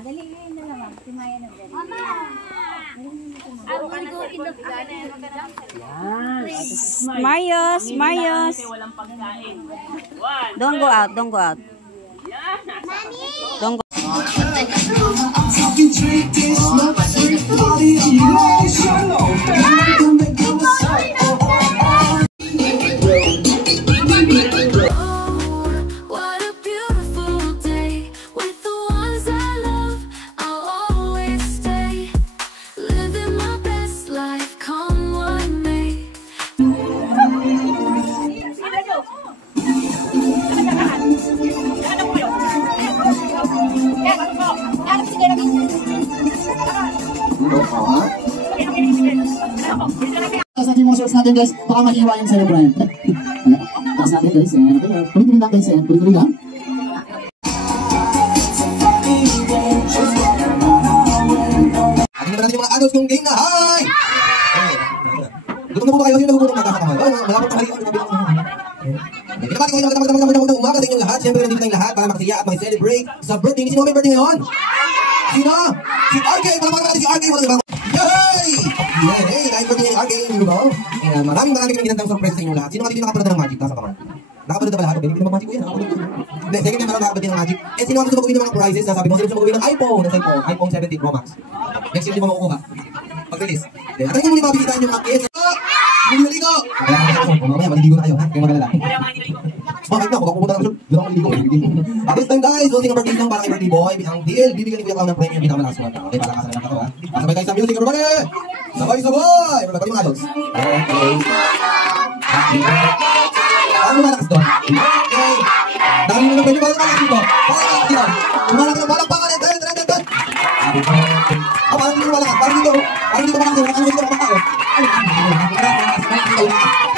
dali na naman. Si Maya na dali. Mama! Mayos, Mayos. Don't go out, don't go out. Don't go. Taas natin yung shorts natin guys, baka mahiwa yung celebrant. Taas natin guys, kulit-kulit lang guys, kulit-kulit lang. Ating naman natin yung mga adults kung game na, hi! Gutom na po ba kayo? Sino nagugutom na kakakamay? Wala po tanghali. Pinapati ko yung magandang umaga sa inyong lahat. Siyempre nandito tayong lahat para makasiya at makiselebrate sa birthday. Sino may birthday ngayon? Sino? Si RK! Palamakan natin si RK! Yay! Hey! Dahil birthday ni RK! Maraming pinagandang surprise sa inyong lahat. Sino nga dito nakapanood ng Magic? Nasa kamar. Nakapanood na ba lahat? Hindi mag-Magic ko yan. Hindi, second time nakapanood ng Magic. Eh, sino ang gusto mag-uwi ng mga prizes? Sabi mo, sino gusto mag-uwi ng iPhone 17 Pro Max. Next year, di ba makukuha? Pag-release. At yung muli mabisitahan yung mga kids. Maligo! Mamaya, maliligo na kayo, ha? Kayo magalala. Bakit na? Kung ako pumunta ng shoot, doon ako maliligo. At this time guys, we'll sing a birthday song para kay birthday boy. Ang deal, bibigyan ni Kuya Pao ng premium pinaka-last one. Okay, palakasan na lang ito, ha? Kasabay tayo sa music, everybody! Sabay-sabay! Everybody mga adults. Okay. Happy birthday! Ano malakas doon? Okay. Dami mo ng premium, parang malakas dito. Parang dito. Lumalaki ng balak pangalan. Happy birthday! Parang dito malakas. Parang dito malakas. Parang dito kumakao.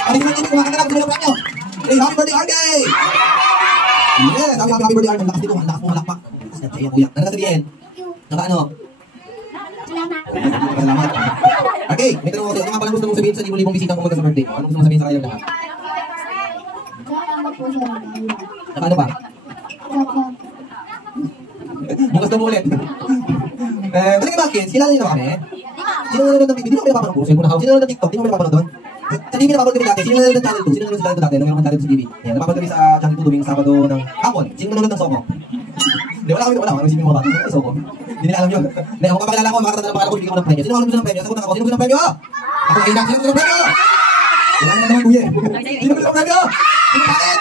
Parang dito kumakanta lang. Dito lang. Hey, happy birthday, RK! Yes, happy birthday, RK. Lakas dito. Lakas mo, malakpak. Ayan, kuya. Ano nasabihin? Naka ano? Salamat. RK, may tanong ako sa'yo. Ano nga palang gusto mong sabihin sa libong-libong bisitang pumunta sa birthday mo? Ano gusto mong sabihin sa kayong lahat? Naka ano pa? Bukas na mo ulit. Talaga ba, kids? Kilala niyo na kami? Sino nanonood ng video? Di na kami napapanood po. Sino nanonood ng TikTok? Di na kami napapanood doon? Sa TV napapanood kami dati. Sino nanonood ng channel 2? Sino nanonood sa channel 2 dati? Nung meron kang channel sa TV. Yan, napapanood kami sa channel 2 tuwing Sabado ng hapon. Sino nanonood ng Somo? Hindi, wala kami. Ano isipin mo ba? Ay, Somo. Hindi nila alam yun. Hindi, ako kapakilala ko. Makakatanda ng pangalan ko. Bibigyan ko ng premyo. Sino ang gusto ng premyo? Sagot ako. Sino gusto ng premyo? Ako ay inak. Sino gusto ng premyo? Wala naman naman, kuya. Sino gusto ng premyo? Bakit?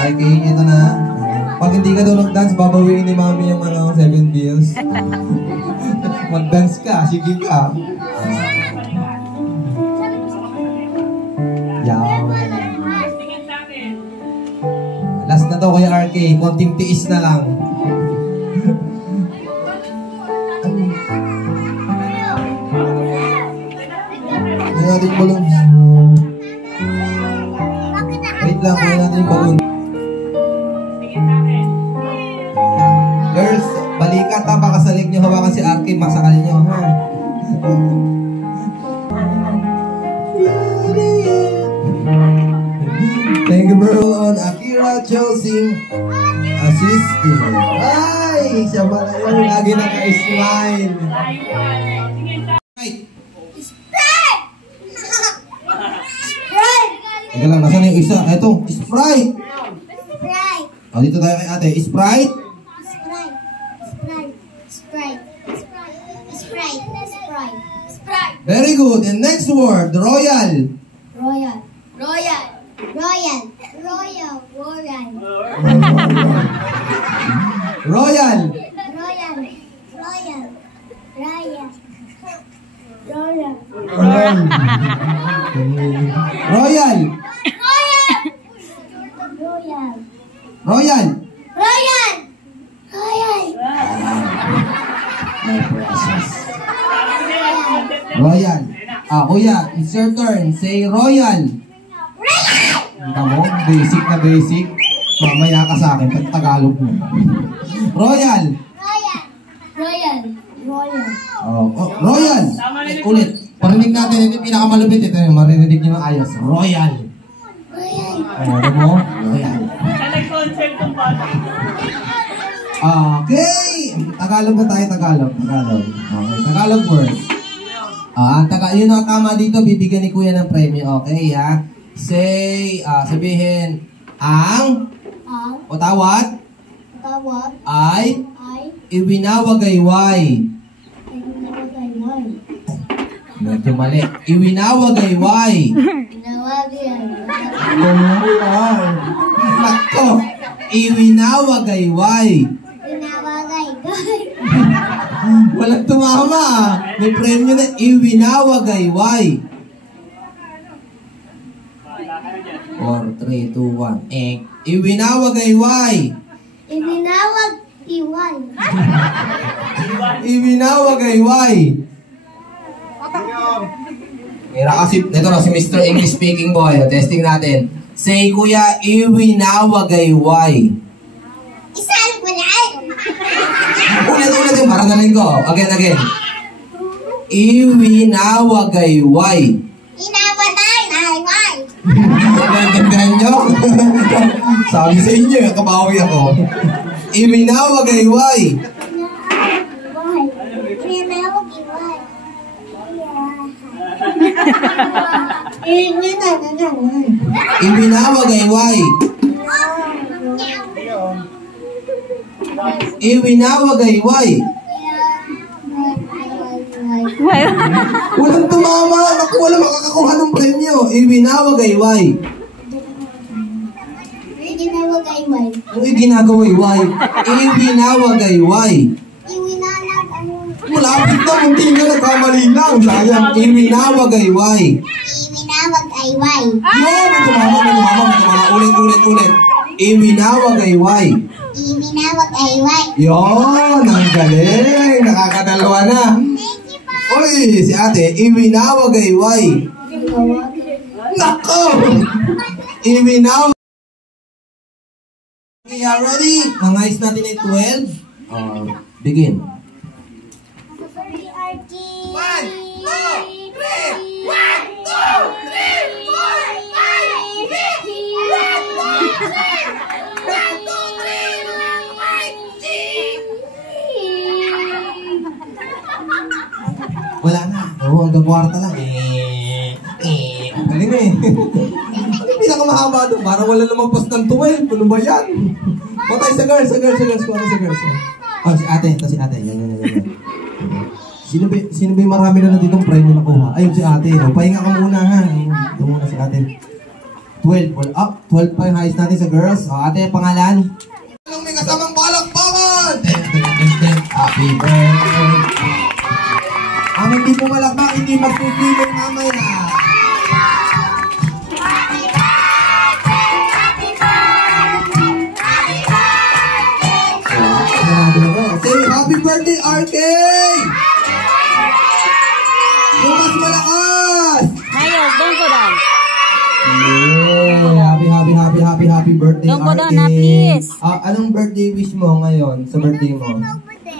RK, ito na. Pag hindi ka daw nag-dance, babawiin ni mami yung 7 bills. Mag-dance ka, sige ka. Yaw. Last na to kay RK, konting tiis na lang. Hindi natin balloons. Wait lang, hindi natin balloons. Girls, balikat ha, baka sa leg nyo hawakan si RK, masakal nyo, ha? Thank you bro on Akira Chelsea assisting. Ay, siya pala yun, lagi naka-smile. Teka lang, nasaan yung isa? Eto, Sprite. O, dito tayo kay ate. Sprite? Very good. And next word, Royal. Royal. Royal. Ah, kuya, it's your turn. Say Royal. Tamo, basic na basic. Mamaya ka sa akin, pag Tagalog mo. Royal. Oh, Royal. Ulit. Parinig natin, ito yung pinakamalupit. Ito yung maririnig nyo ng ayos. Royal. Ano mo? Royal. Okay! Tagalog na tayo, Tagalog. Okay, Tagalog word. Yun ang tama dito, bibigyan ni Kuya ng premyo. Okay, ha? Sabihin, ang tawad ay iwinawagayway. Medyo mali. Iwinawagayway. Nako. Iwinawagayway. Walang tumama. May premyo na iwinawagayway. 4, 3, 2, 1. Iwinawagayway. Iwinawagayway. Mira kasi, ito na si Mr. English speaking boy. Testing natin. Say, Kuya, iwinawagayway. Ulit yung para narin ko. Again. Iwinawagayway. Ganyan nyo? Sabi sa inyo, kabawi ako. Iwinawagayway. Iwinawagayway. Iwinawagayway. Walang tumama. Naku, walang makakakuha ng premyo. Iwinawagayway. Ano yung ginagawayway? Iwinawagayway. Malapit na, hindi nga nagkamali lang. Sayang, iwinawagayway. Yun, may tumama. Ulit. Iwinawagayway. Yun, ang galing. Nakakadalawa na. Uy, si ate, iwinawagayway. Nako! Iwinawagayway. Okay, ready? Ang ayos natin ay 12. Begin. 1, 2, 3, 4, 5, 6, 7, 8, 9, 10. Wala na. Hanggang kwarta lang. Galing eh. Ano yung pinakamahaba doon? Parang wala lumagpas ng 12. Ano ba yan? O tayo sa girls. Kung ano sa girls? Si ate. Yan. Sino ba yung marami na ditong premyo nakuha? Ayun si ate. Pahinga ka muna ha. Ito muna si ate. 12. 12 pa yung highest natin sa girls. Ate, pangalan? Anong may kasamang palakpakan? Happy birthday. Ang hindi po malakpak, hindi magpipilong mamaya. Say happy birthday, RK! Yung mas malakas! Ayos, doon ko down. Happy birthday, Doon ko RK! down na, please. Anong birthday wish mo ngayon sa birthday mo?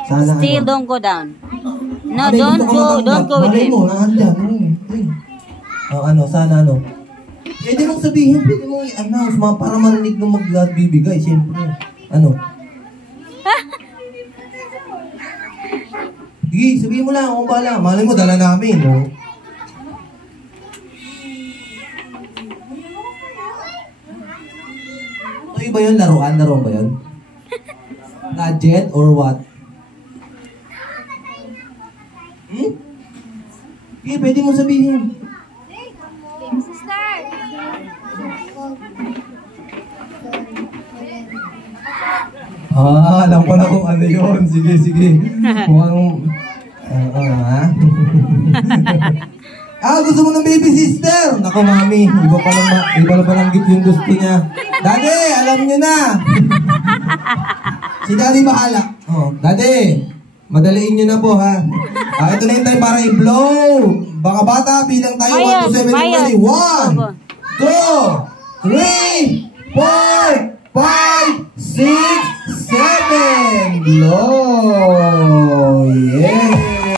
Sana Still, ano? don't go down. No, Ano, don't go with Malay him. mo, naandyan. Sana ano? Pwede mong sabihin, pwede mong i-announce, para marinig nung mag-glad bibigay, siyempre. Ano? Sige, sabihin mo lang, kung bahala. Malay mo, dala namin. No? Ano ba yun? Laruan ba yun? Gadget or what? Okay, pwede mo sabihin. Alam ko na kung ano yun. Sige. Mukhang... gusto mo ng baby sister? Naku, mami. Iba na palang gift yung gusto niya. Daddy, alam niyo na. Si Daddy bahala. Daddy, madaliin niyo na po, ha. Ito na yung time para i-blow. Baka bata, bilang tayo. 1 to 7 ready. 1, 2, 3, 4, 5, 6, 7. Blow. Yeah.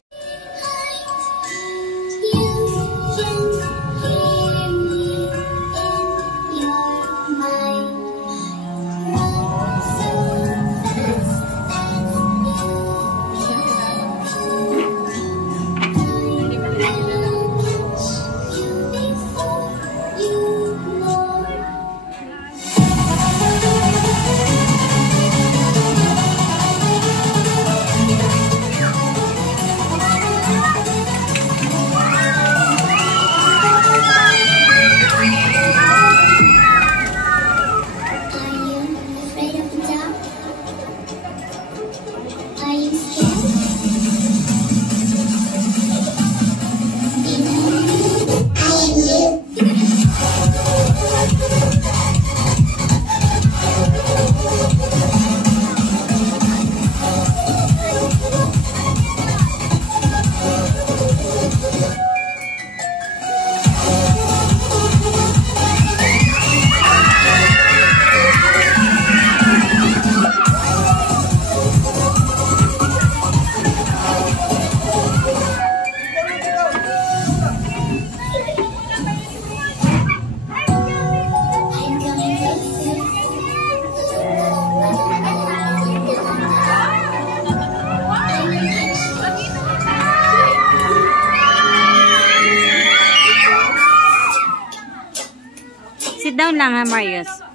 lang ha, Marius.